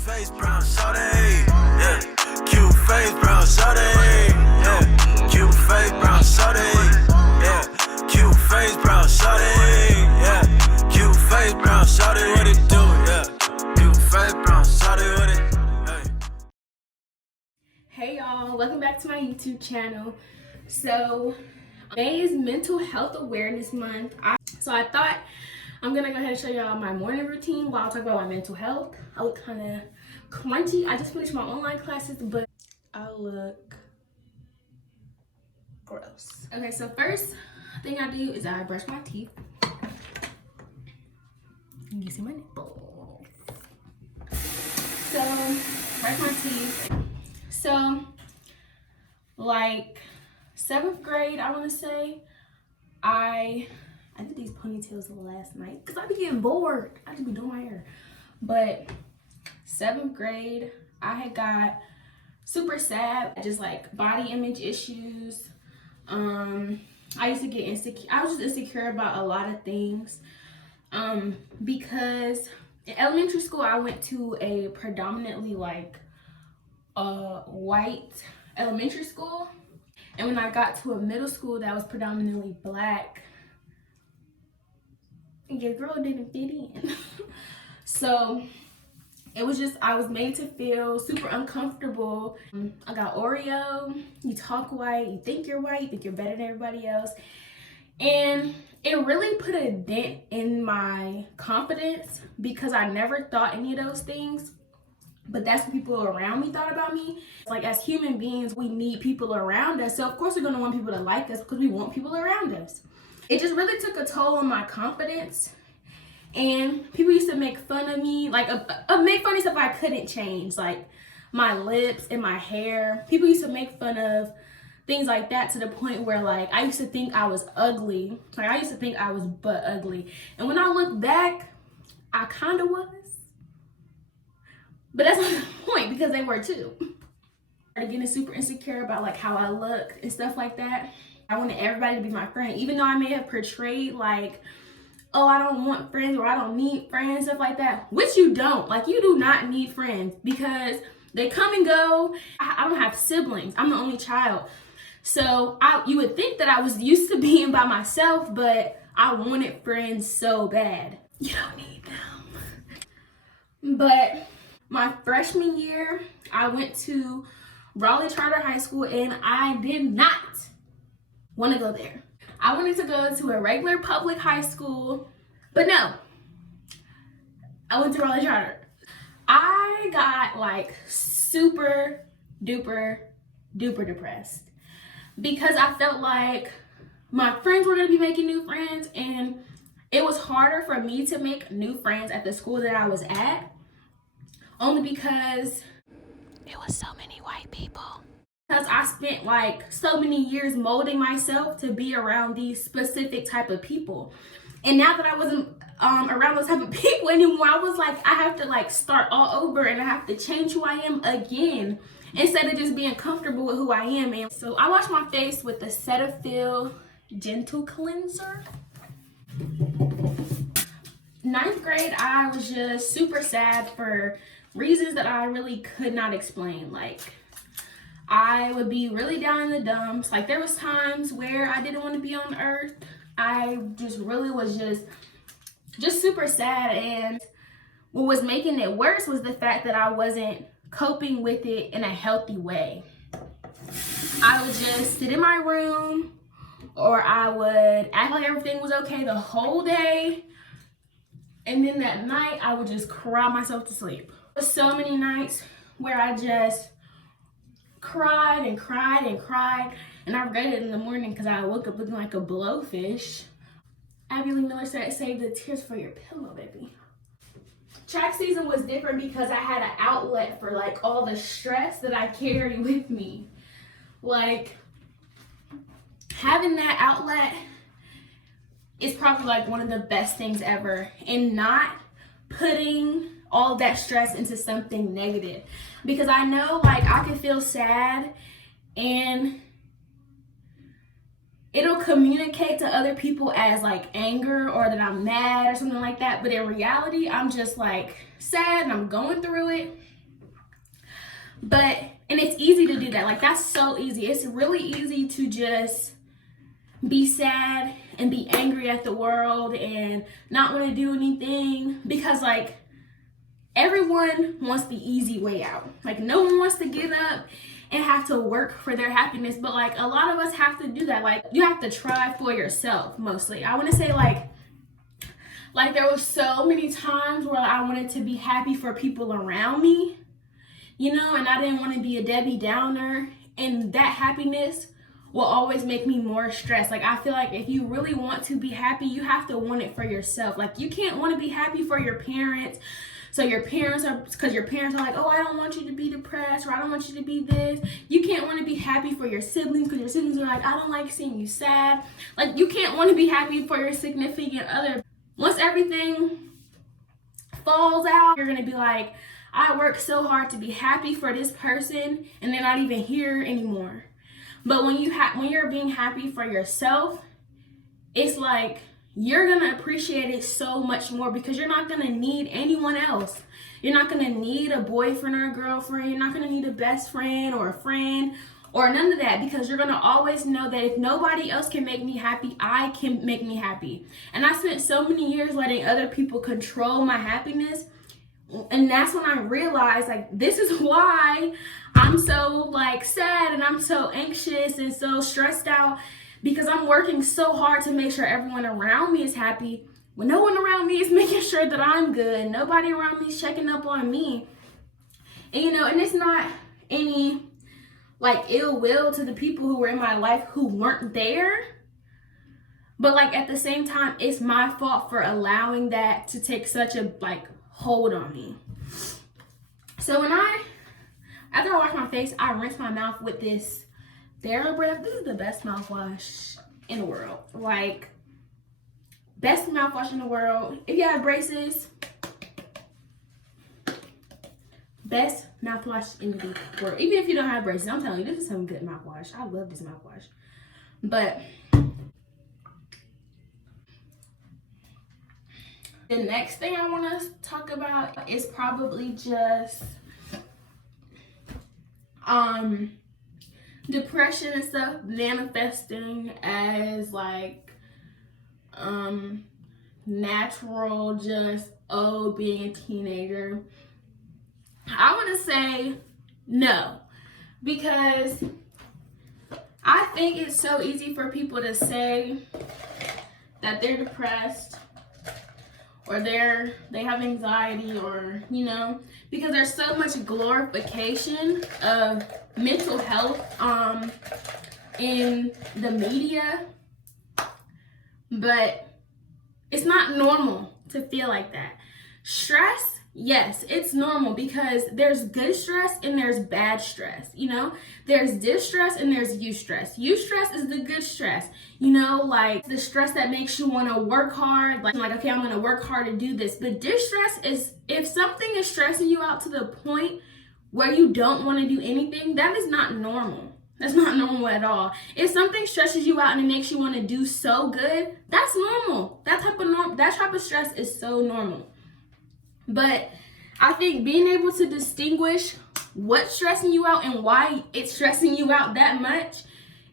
face, brown shawty. Yeah, cute face, brown shawty. Yeah, cute face, brown shawty. Yeah, cute face, brown shawty. Yeah, cute face, brown shawty. What it do? Yeah, cute face, brown shawty. What it? Hey y'all, welcome back to my YouTube channel. So May is Mental Health Awareness Month. So I thought I'm gonna go ahead and show y'all my morning routine while I talk about my mental health. I look kind of crunchy. I just finished my online classes, but I look gross. Okay, so first thing I do is I brush my teeth. You can see my nipple. So brush my teeth. So like 7th grade, I want to say, I did these ponytails last night because I be getting bored. I just be doing my hair. But 7th grade, I had got super sad, just like body image issues. I used to get insecure. I was just insecure about a lot of things. Because in elementary school, I went to a predominantly like white elementary school. And when I got to a middle school that was predominantly black, your girl didn't fit in. So it was just, I was made to feel super uncomfortable. I got Oreo, you talk white, you think you're white, you think you're better than everybody else. And it really put a dent in my confidence because I never thought any of those things. But that's what people around me thought about me. Like, as human beings, we need people around us. So of course we're gonna want people to like us because we want people around us. It just really took a toll on my confidence. And people used to make fun of me, like make fun of stuff I couldn't change, like my lips and my hair. People used to make fun of things like that to the point where like I used to think I was ugly. Like I used to think I was butt ugly. And when I look back, I kind of was. But that's not the point because they were too. I started getting super insecure about like how I look and stuff like that. I wanted everybody to be my friend, even though I may have portrayed like, oh, I don't want friends or I don't need friends, stuff like that, which you don't. Like, you do not need friends because they come and go. I don't have siblings. I'm the only child. So you would think that I was used to being by myself, but I wanted friends so bad. You don't need them. But my freshman year, I went to Raleigh Charter High School and I did not want to go there. I wanted to go to a regular public high school, but no, I went to Raleigh Charter. I got like super duper depressed because I felt like my friends were gonna be making new friends and it was harder for me to make new friends at the school that I was at, only because it was so many white people. Because I spent like so many years molding myself to be around these specific type of people. And now that I wasn't around those type of people anymore, I was like, I have to like start all over and I have to change who I am again instead of just being comfortable with who I am. And so I wash my face with the Cetaphil Gentle Cleanser. 9th grade, I was just super sad for reasons that I really could not explain. Like, I would be really down in the dumps. Like, there was times where I didn't want to be on earth. I just really was just super sad. And what was making it worse was the fact that I wasn't coping with it in a healthy way. I would just sit in my room, or I would act like everything was okay the whole day. And then that night, I would just cry myself to sleep. There were so many nights where I just cried and cried and cried, and I regretted it in the morning because I woke up looking like a blowfish. Abby Lee Miller said, "Save the tears for your pillow, baby." Track season was different because I had an outlet for like all the stress that I carry with me. Like, having that outlet is probably like one of the best things ever, and not putting all that stress into something negative, because I know like I can feel sad and it'll communicate to other people as like anger or that I'm mad or something like that. But in reality, I'm just like sad and I'm going through it. And it's easy to do that. Like, that's so easy. It's really easy to just be sad and be angry at the world and not want to do anything, because like everyone wants the easy way out. Like, no one wants to get up and have to work for their happiness, but like a lot of us have to do that. Like, you have to try for yourself mostly. I want to say like there was so many times where I wanted to be happy for people around me, you know, and I didn't want to be a Debbie Downer, and that happiness will always make me more stressed. Like, I feel like if you really want to be happy, you have to want it for yourself. Like, you can't want to be happy for your parents. So because your parents are like, oh, I don't want you to be depressed, or I don't want you to be this. You can't want to be happy for your siblings because your siblings are like, I don't like seeing you sad. Like, you can't want to be happy for your significant other. Once everything falls out, you're going to be like, I worked so hard to be happy for this person, and they're not even here anymore. But when you're being happy for yourself, it's like you're gonna appreciate it so much more, because you're not gonna need anyone else. You're not gonna need a boyfriend or a girlfriend. You're not gonna need a best friend or a friend or none of that, because you're gonna always know that if nobody else can make me happy, I can make me happy. And I spent so many years letting other people control my happiness. And that's when I realized, like, this is why I'm so like sad and I'm so anxious and so stressed out, because I'm working so hard to make sure everyone around me is happy when no one around me is making sure that I'm good. Nobody around me is checking up on me. And you know, and it's not any like ill will to the people who were in my life who weren't there. But like at the same time, it's my fault for allowing that to take such a like hold on me. So after I wash my face, I rinse my mouth with this TheraBreath. This is the best mouthwash in the world. Like, best mouthwash in the world. If you have braces, best mouthwash in the world. Even if you don't have braces, I'm telling you, this is some good mouthwash. I love this mouthwash. But the next thing I want to talk about is probably just depression and stuff manifesting as like natural, just being a teenager. I want to say no, because I think it's so easy for people to say that they're depressed or they have anxiety, or you know, because there's so much glorification of mental health in the media. But it's not normal to feel like that. Stress, yes, it's normal, because there's good stress and there's bad stress, you know? There's distress and there's eustress. Eustress is the good stress, you know, like the stress that makes you want to work hard, like okay, I'm going to work hard to do this. But distress is if something is stressing you out to the point where you don't want to do anything. That is not normal. That's not normal at all. If something stresses you out and it makes you want to do so good, that's normal. That type of stress is so normal. But I think being able to distinguish what's stressing you out and why it's stressing you out that much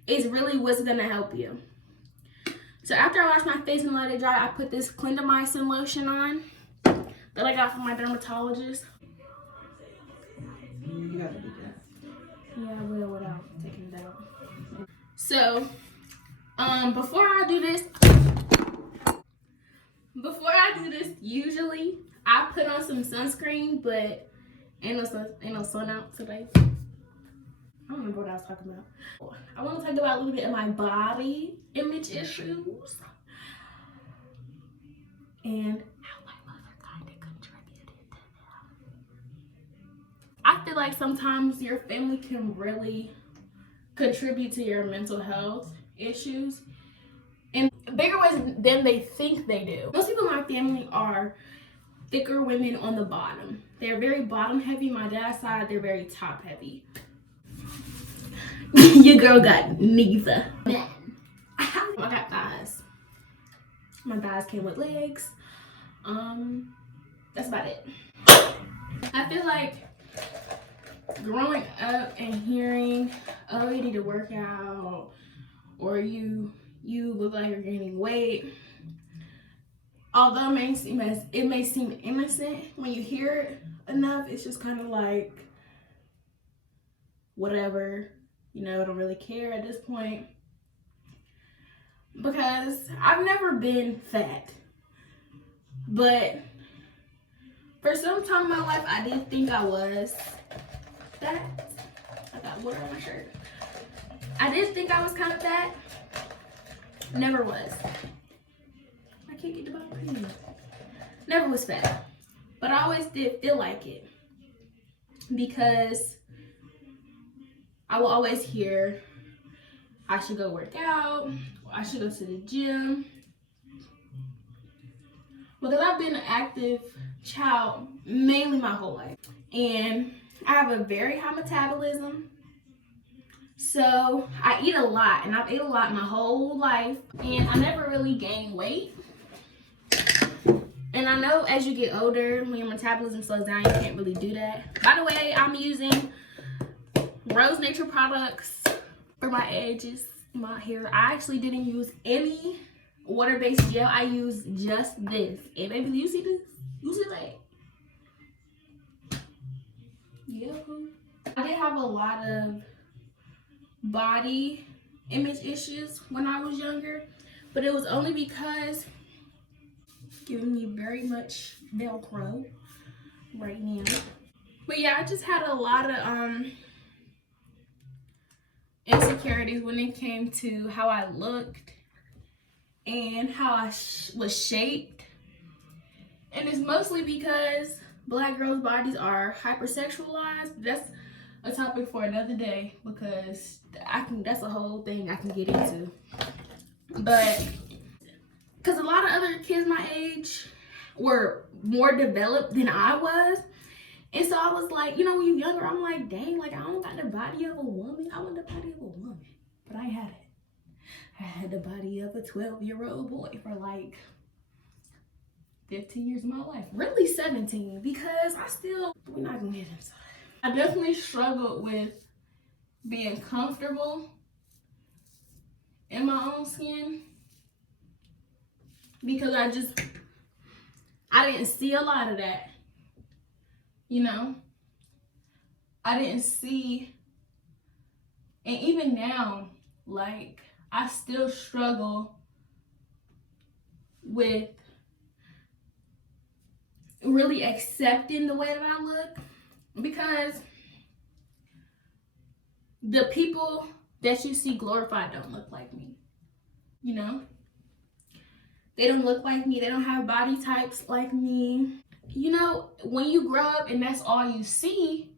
is really what's going to help you. So after I wash my face and let it dry, I put this clindamycin lotion on that I got from my dermatologist. You gotta do that. Yeah, I will without taking it out. So, before I do this, usually I put on some sunscreen, but ain't no sun out today. I don't remember what I was talking about. I want to talk about a little bit of my body image issues and how my mother kind of contributed to them. I feel like sometimes your family can really contribute to your mental health issues in bigger ways than they think they do. Most people in my family are thicker women on the bottom. They're very bottom heavy. My dad's side, they're very top heavy. Your girl got neither. I I got thighs. My thighs came with legs. That's about it. I feel like growing up and hearing, oh, you need to work out, or you look like you're gaining weight, although it may seem innocent, when you hear it enough, it's just kind of like, whatever, I don't really care at this point. Because I've never been fat, but for some time in my life, I did think I was fat. I got water on my shirt. I did think I was kind of fat. Never was. I can't get the bottom. Never was fat. But I always did feel like it. Because I will always hear, I should go work out. I should go to the gym. Because I've been an active child mainly my whole life. And I have a very high metabolism. So I eat a lot, and I've ate a lot my whole life, and I never really gained weight. And I know as you get older, when your metabolism slows down, you can't really do that. By the way, I'm using Rose Nature products for my edges, my hair. I actually didn't use any water-based gel. I used just this. And baby, you see this? You see that? Yeah. I did have a lot of body image issues when I was younger, but it was only because giving me very much Velcro right now. But yeah, I just had a lot of insecurities when it came to how I looked and how I was shaped. And it's mostly because Black girls' bodies are hypersexualized. That's a topic for another day, because that's a whole thing I can get into. But because a lot of other kids my age were more developed than I was, and so I was like, when you're younger, I'm like, dang, like I don't got the body of a woman. I want the body of a woman, but I had it. I had the body of a 12-year-old boy for like 15 years of my life. Really 17, because we're not gonna get inside. I definitely struggled with being comfortable in my own skin, because I didn't see a lot of that. I didn't see, and even now, like, I still struggle with really accepting the way that I look, because the people that you see glorified don't look like me. They don't look like me. They don't have body types like me. When you grow up and that's all you see,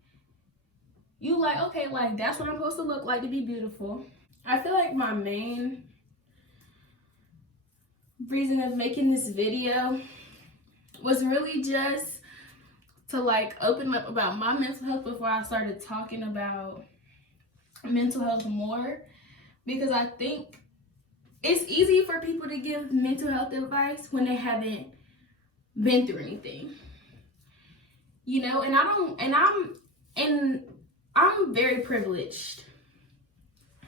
you like, okay, like that's what I'm supposed to look like to be beautiful. I feel like my main reason of making this video was really just to like open up about my mental health before I started talking about mental health more, because I think it's easy for people to give mental health advice when they haven't been through anything, and I'm very privileged.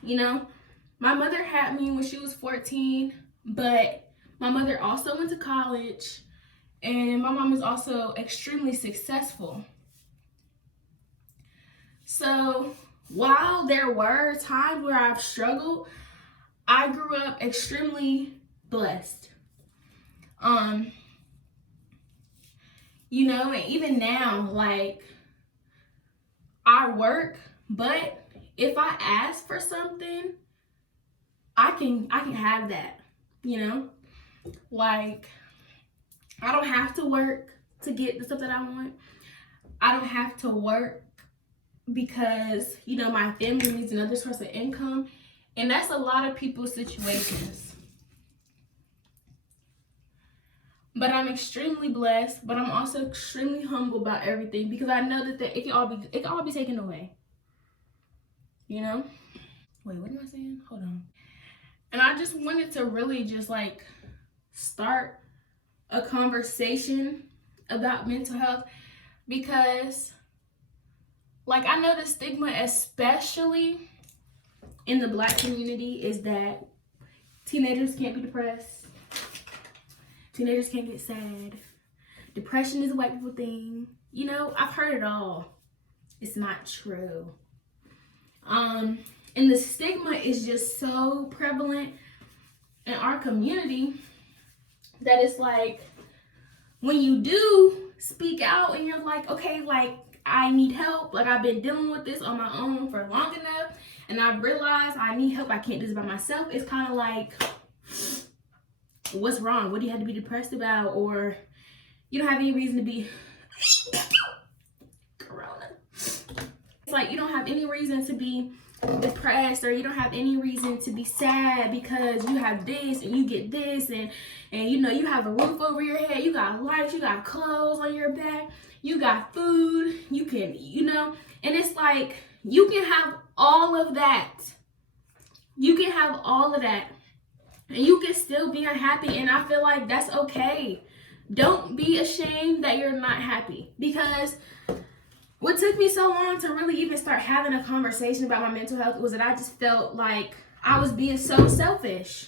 My mother had me when she was 14, but my mother also went to college, and my mom is also extremely successful. So while there were times where I've struggled, I grew up extremely blessed. And even now, like, I work, but if I ask for something, I can have that, Like, I don't have to work to get the stuff that I want. I don't have to work because, my family needs another source of income. And that's a lot of people's situations. But I'm extremely blessed, but I'm also extremely humble about everything, because I know that it can all be taken away. Wait, what am I saying? Hold on. And I just wanted to really just like start a conversation about mental health, because like I know the stigma, especially in the Black community, is that teenagers can't be depressed, teenagers can't get sad, depression is a white people thing. You know, I've heard it all. It's not true. And the stigma is just so prevalent in our community that it's like, when you do speak out and you're like, okay, like I need help, like I've been dealing with this on my own for long enough, and I realized I need help, I can't do this by myself, it's kind of like, what's wrong? What do you have to be depressed about? Or you don't have any reason to be Corona. It's like you don't have any reason to be depressed, or you don't have any reason to be sad because you have this and you get this, and you know, you have a roof over your head, you got lights, you got clothes on your back, you got food, you can, you know, and it's like you can have all of that. You can have all of that and you can still be unhappy, and I feel like that's okay. Don't be ashamed that you're not happy, because what took me so long to really even start having a conversation about my mental health was that I just felt like I was being so selfish.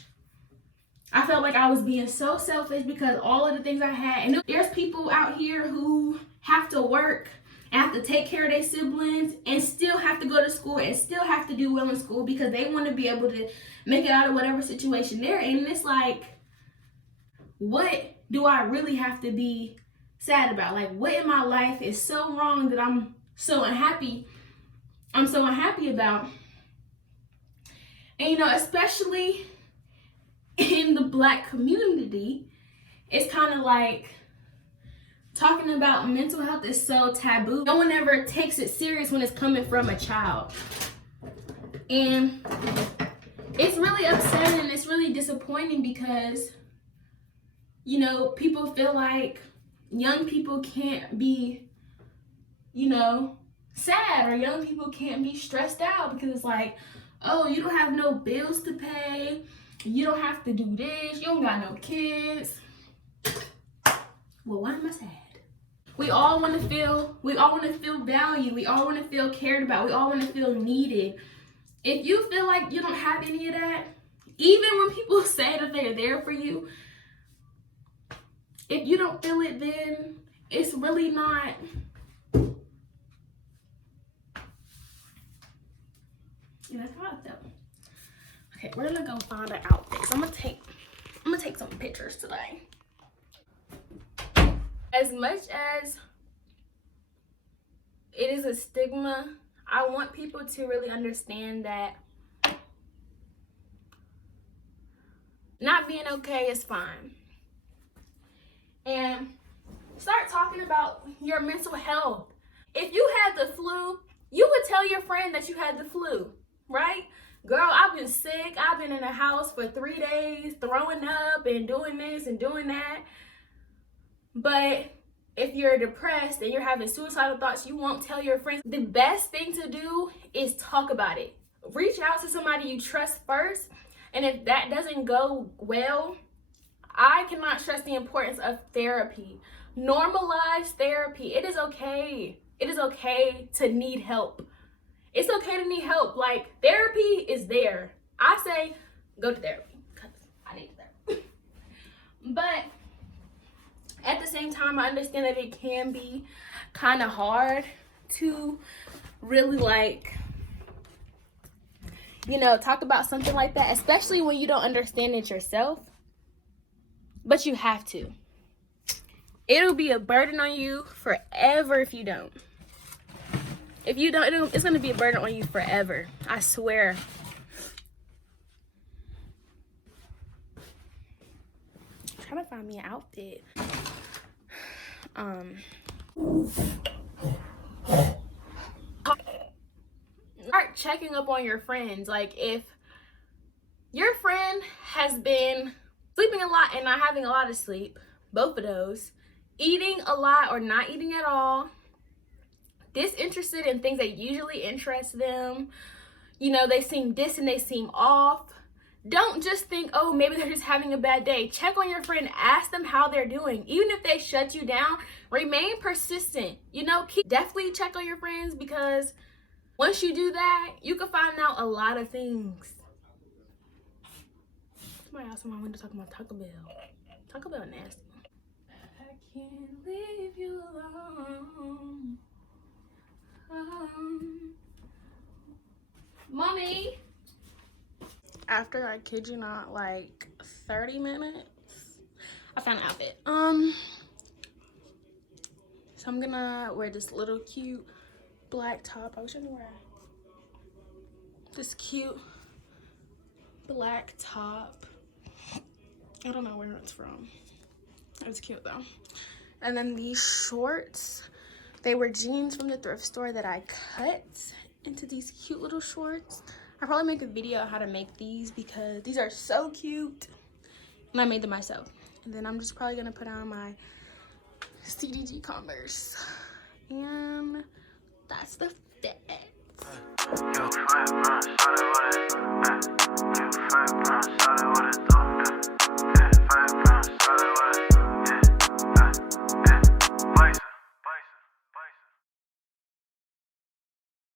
I felt like I was being so selfish because all of the things I had, and there's people out here who have to work and have to take care of their siblings and still have to go to school and still have to do well in school because they want to be able to make it out of whatever situation they're in. And it's like, what do I really have to be sad about? Like, what in my life is so wrong that I'm so unhappy about? And you know, especially in the Black community, it's kind of like talking about mental health is so taboo. No one ever takes it serious when it's coming from a child. And it's really upsetting and it's really disappointing because, you know, people feel like young people can't be, you know, sad, or young people can't be stressed out because it's like, oh, you don't have no bills to pay, you don't have to do this, you don't got no kids. Well, why am I sad? We all want to feel valued, we all want to feel cared about, we all want to feel needed. If you feel like you don't have any of that, even when people say that they're there for you, if you don't feel it, then it's really not. Yeah, that's how I feel. Okay, we're gonna go find an outfit. So I'm gonna take some pictures today. As much as it is a stigma, I want people to really understand that not being okay is fine. And start talking about your mental health. If you had the flu, you would tell your friend that you had the flu, right? Girl, I've been sick. I've been in the house for 3 days, throwing up and doing this and doing that. But if you're depressed and you're having suicidal thoughts, you won't tell your friends. The best thing to do is talk about it. Reach out to somebody you trust first. And if that doesn't go well, I cannot stress the importance of therapy. Normalize therapy. It is okay. It is okay to need help. It's okay to need help. Like, therapy is there. I say go to therapy because I need therapy. But at the same time, I understand that it can be kind of hard to really, like, you know, talk about something like that, especially when you don't understand it yourself. But you have to. It'll be a burden on you forever if you don't. If you don't, it's going to be a burden on you forever. I swear. I'm trying to find me an outfit. Start checking up on your friends. Like, if your friend has been sleeping a lot and not having a lot of sleep, both of those, eating a lot or not eating at all, disinterested in things that usually interest them, you know, they seem distant, they seem off, Don't just think, oh, maybe they're just having a bad day. Check on your friend. Ask them how they're doing. Even if they shut you down, remain persistent. You know, definitely check on your friends, because once you do that, you can find out a lot of things. Somebody else in my window talking about Taco Bell. Taco Bell nasty. I can't leave you alone. Mommy. After, I kid you not, like 30 minutes, I found an outfit. So I'm gonna wear this little cute black top. I wish I knew where this cute black top. I don't know where it's from. It's cute though. And then these shorts, they were jeans from the thrift store that I cut into these cute little shorts. I'll probably make a video on how to make these because these are so cute. And I made them myself. And then I'm just probably gonna put on my CDG Converse. And that's the fit.